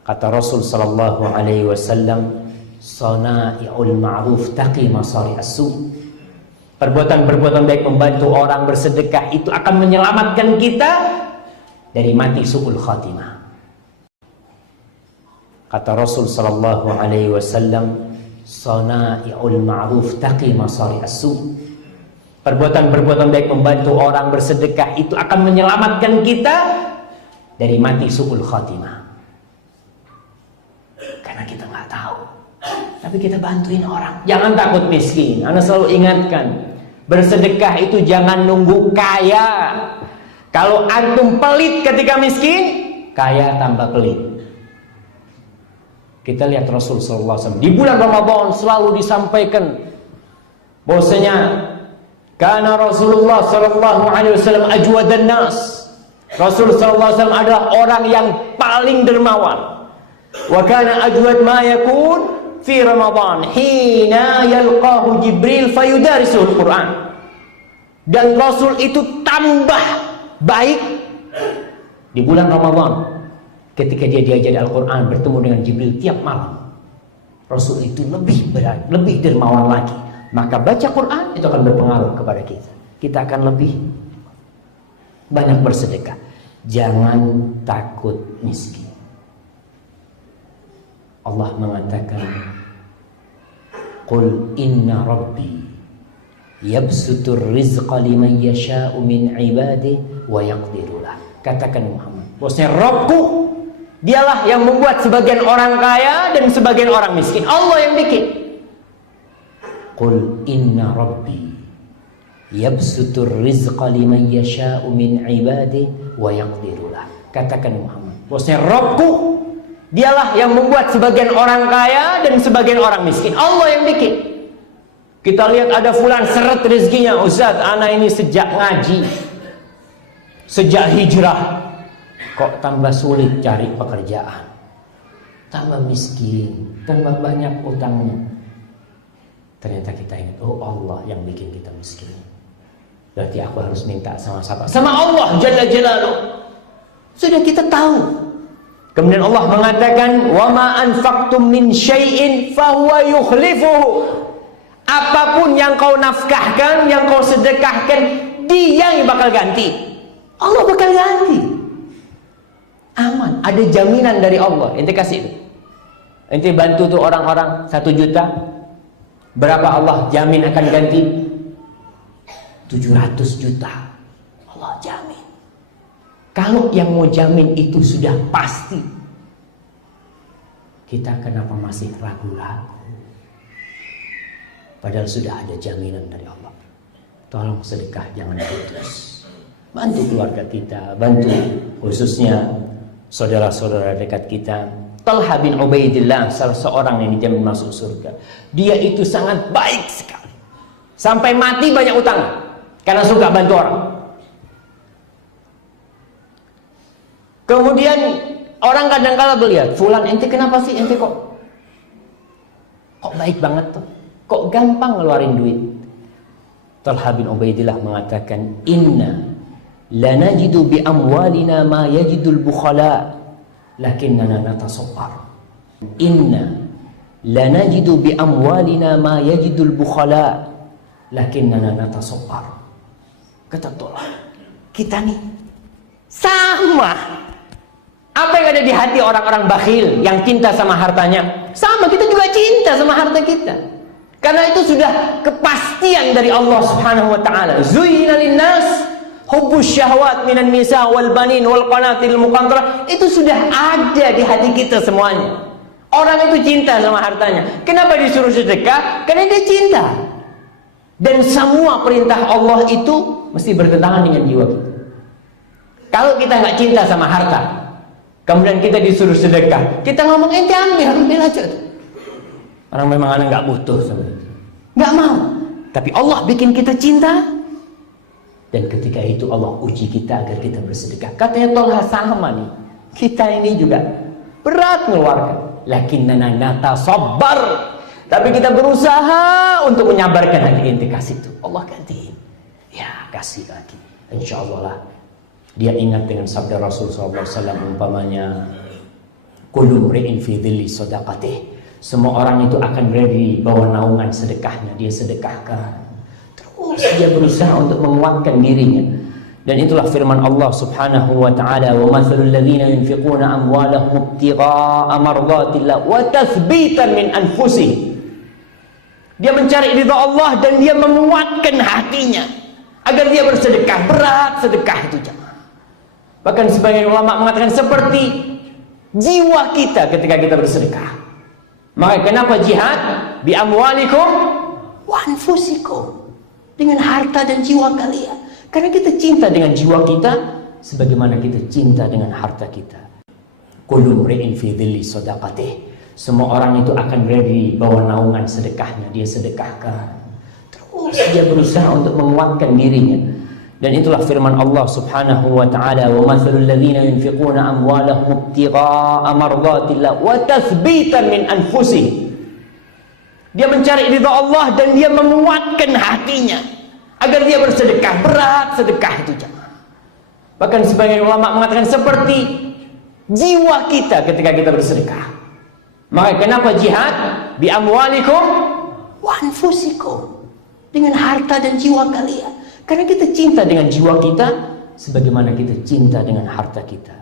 Kata Rasul sallallahu alaihi wasallam, "Sana'iul ma'ruf taqi masari'as su." Perbuatan-perbuatan baik, membantu orang, bersedekah, itu akan menyelamatkan kita dari mati su'ul khatimah. Kata Rasul sallallahu alaihi wasallam, "Sana'iul ma'ruf taqi masari'as su." Perbuatan-perbuatan baik, membantu orang, bersedekah, itu akan menyelamatkan kita dari mati su'ul khatimah. Karena kita nggak tahu, tapi kita bantuin orang. Jangan takut miskin. Anda selalu ingatkan, bersedekah itu jangan nunggu kaya. Kalau antum pelit ketika miskin, kaya tambah pelit. Kita lihat Rasul sallallahu alaihi wasallam di bulan Ramadan selalu disampaikan bahwasanya karena Rasulullah sallallahu alaihi wasallam ajwadan nas. Rasul sallallahu alaihi wasallam adalah orang yang paling dermawan. Wa kana ajwad ma yakun fi Ramadan hina yalqahu Jibril fayudarisuhul Quran. Dan Rasul itu tambah baik di bulan Ramadan ketika dia diajari Al-Quran, bertemu dengan Jibril tiap malam. Rasul itu lebih berat, lebih dermawan lagi. Maka baca Quran itu akan berpengaruh kepada kita. Kita akan lebih banyak bersedekah. Jangan takut miskin. Allah mengatakan, "Qul inna rabbi yabsutur rizqa liman yasha'u min ibadihi wa yaqdiru lah." Katakan Muhammad, bahwasanya Rabbku dialah yang membuat sebagian orang kaya dan sebagian orang miskin. Allah yang bikin. Qul inna rabbi yabsutur rizqa liman yasha'u min ibadihi wa yaqdiru lah. Katakan Muhammad, bahwasanya Rabbku dialah yang membuat sebagian orang kaya dan sebagian orang miskin. Allah yang bikin. Kita lihat ada fulan seret rezekinya, "Ustaz, ana ini sejak ngaji, sejak hijrah, kok tambah sulit cari pekerjaan, tambah miskin, tambah banyak utangnya." Ternyata kita ingat, oh Allah yang bikin kita miskin. Berarti aku harus minta sama siapa? Sama Allah Jalla Jalaluh. Sudah kita tahu. Kemudian Allah mengatakan, "Wa ma anfaqtum min syai'in fahuwa yukhlifuhu." Apapun yang kau nafkahkan, yang kau sedekahkan, Dia yang bakal ganti. Allah bakal ganti. Aman, ada jaminan dari Allah. Ente kasih itu. Ente bantu tuh orang-orang 1 juta. Berapa Allah jamin akan ganti? 700 juta. Allah jamin. Kalau yang mau jamin itu sudah pasti, kita kenapa masih ragu-ragu? Padahal sudah ada jaminan dari Allah. Tolong sedekah, jangan putus. Bantu keluarga kita, bantu khususnya saudara-saudara dekat kita. Talha bin Ubaidillah, salah seorang yang dijamin masuk surga. Dia itu sangat baik sekali. Sampai mati banyak utang karena suka bantu orang. Kemudian orang kadang-kala melihat, "Fulan, ente kenapa sih? Ente kok baik banget tuh? Kok gampang ngeluarin duit?" Talha bin Ubaidillah mengatakan, "Inna lanajidu bi amwalina ma yajidul bukhala, lakinnana natasaffar." Inna lanajidu bi amwalina ma yajidul bukhala, lakinnana natasaffar. Kata Talha, kita nih sama. Apa yang ada di hati orang-orang bakhil yang cinta sama hartanya, sama kita juga cinta sama harta kita. Karena itu sudah kepastian dari Allah Subhanahu wa taala. Zuyyina linnas hubbus syahwat minan nisa wal banin wal qanatil muqantarah. Itu sudah ada di hati kita semuanya. Orang itu cinta sama hartanya. Kenapa disuruh sedekah? Karena dia cinta. Dan semua perintah Allah itu mesti bertentangan dengan jiwa kita. Kalau kita nggak cinta sama harta, kemudian kita disuruh sedekah, kita ngomong, "Ente ambil aja." Orang memang anak nggak butuh sama itu, nggak mau. Tapi Allah bikin kita cinta, dan ketika itu Allah uji kita agar kita bersedekah. Katanya Talha, sama nih, kita ini juga berat mengeluarkan, lakinnana natasabar, tapi kita berusaha untuk menyabarkan hati. Ente kasih itu, Allah gantiin. Ya, kasih lagi, insya Allah lah. Dia ingat dengan sabda Rasul SAW, umpamanya Kullu mri'in fi dhilli sadaqatih. Semua orang itu akan berada di bawah naungan sedekahnya. Dia sedekahkan, terus dia berusaha untuk menguatkan dirinya. Dan itulah firman Allah Subhanahu wa taala, "Wa mathalul ladzina yunfiquna amwalahum ibtigha'a mardatillah wa tathbitan min anfusihim." Dia mencari ridha Allah dan dia menguatkan hatinya agar dia bersedekah. Berat sedekah itu, jemaah. Bahkan sebagian ulama mengatakan seperti jiwa kita ketika kita bersedekah. Maka kenapa jihad? Bi amwalikum wa anfusikum. Dengan harta dan jiwa kalian. Karena kita cinta dengan jiwa kita sebagaimana kita cinta dengan harta kita. Kullu mri'in fi dhilli sadaqatih. Semua orang itu akan berada di bawah naungan sedekahnya. Dia sedekahkan, terus dia berusaha untuk menguatkan dirinya. Dan itulah firman Allah Subhanahu wa taala, "Wa mathalul ladzina yunfiquna amwalahum ibtigha'a mardatillah wa tathbitan min anfusihim." Dia mencari ridha Allah dan dia menguatkan hatinya agar dia bersedekah. Berat sedekah itu, jemaah. Bahkan sebagian ulama mengatakan seperti jiwa kita ketika kita bersedekah. Maka kenapa jihad? Bi amwalikum wa anfusikum. Dengan harta dan jiwa kalian. Karena kita cinta dengan jiwa kita sebagaimana kita cinta dengan harta kita.